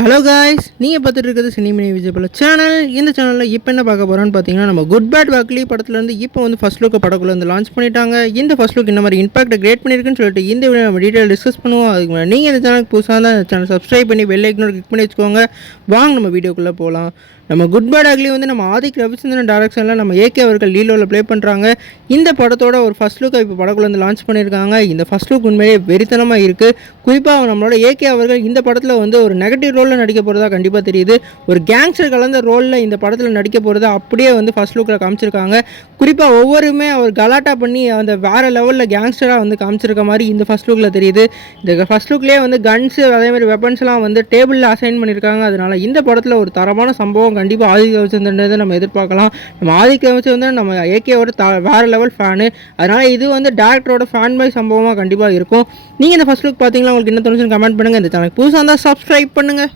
Hello guys, நீங்கள் பார்த்துட்டு இருக்கிறது சினிமணி விஜயபல சேனல். இந்த சேனலில் இப்போ என்ன பார்க்க போகிறோன்னு பார்த்தீங்கன்னா, நம்ம குட் பேட் வக்லி படத்துலேருந்து இப்போ வந்து ஃபஸ்ட் லுக்கு படக்குள்ள வந்து லான்ச் பண்ணிட்டாங்க. இந்த ஃபஸ்ட் லுக் இந்த மாதிரி இம்பாக்ட் கிரியேட் பண்ணியிருக்குன்னு சொல்லிட்டு இந்த வீடியோ நம்ம டீட்டெயில் டிஸ்கஸ் பண்ணுவோம். அதுக்கு முன்னாடி நீங்கள் இந்த சேனலுக்கு புதுசாக தான் இந்த சேனல் சப்ஸ்கிரைப் பண்ணி பெல் ஐக்கனோட கிளிக் பண்ணி வச்சுக்கோங்க. வாங்க நம்ம வீடியோக்குள்ளே போகலாம். நம்ம குட் பேட் அக்லி வந்து நம்ம ஆதிக் ரவிச்சந்திரன் டைரக்ஷனில் நம்ம ஏகே அவர்கள் லீலோவில் ப்ளே பண்ணுறாங்க. இந்த படத்தோட ஒரு ஃபஸ்ட் லுக்கை இப்போ படக்குள்ள வந்து லான்ச் பண்ணியிருக்காங்க. இந்த ஃபஸ்ட் லுக் உண்மையிலேயே வெறித்தனமாக இருக்குது. குறிப்பாக நம்மளோட ஏகே அவர்கள் இந்த படத்தில் வந்து ஒரு நெகட்டிவ் ரோலில் நடிக்க போகிறதா கண்டிப்பாக தெரியுது. ஒரு கேங்ஸ்டர் கலந்த ரோலில் இந்த படத்தில் நடிக்க போகிறதா அப்படியே வந்து ஃபஸ்ட் லுக்கில் காமிச்சிருக்காங்க. குறிப்பாக ஒவ்வொருமே அவர் கலாட்டா பண்ணி அந்த வேறு லெவலில் கேங்ஸ்டராக வந்து காமிச்சிருக்க மாதிரி இந்த ஃபஸ்ட் லுக்கில் தெரியுது. இந்த ஃபஸ்ட் லுக்லேயே வந்து கன்ஸு அதேமாதிரி வெப்பன்ஸ்லாம் வந்து டேபிளில் அசைன் பண்ணியிருக்காங்க. அதனால் இந்த படத்தில் ஒரு தரமான சம்பவம் கண்டிப்பாக ஆதிக் ரவிச்சந்திரன் நம்ம எதிர்பார்க்கலாம். நம்ம ஆதிக் ரவிச்சந்திரன் நம்ம ஏகேவோட வேறு லெவல் ஃபேனு. அதனால் இது வந்து டேரக்டரோட ஃபேன் பை சம்பவமாக கண்டிப்பாக இருக்கும். நீங்கள் இந்த ஃபஸ்ட் லுக் பார்த்தீங்கன்னா உங்களுக்கு என்ன தோணுச்சுன்னு கமெண்ட் பண்ணுங்கள். இந்த சேனலுக்கு புதுசாக இருந்தால் சப்ஸ்கிரைப் பண்ணுங்கள்.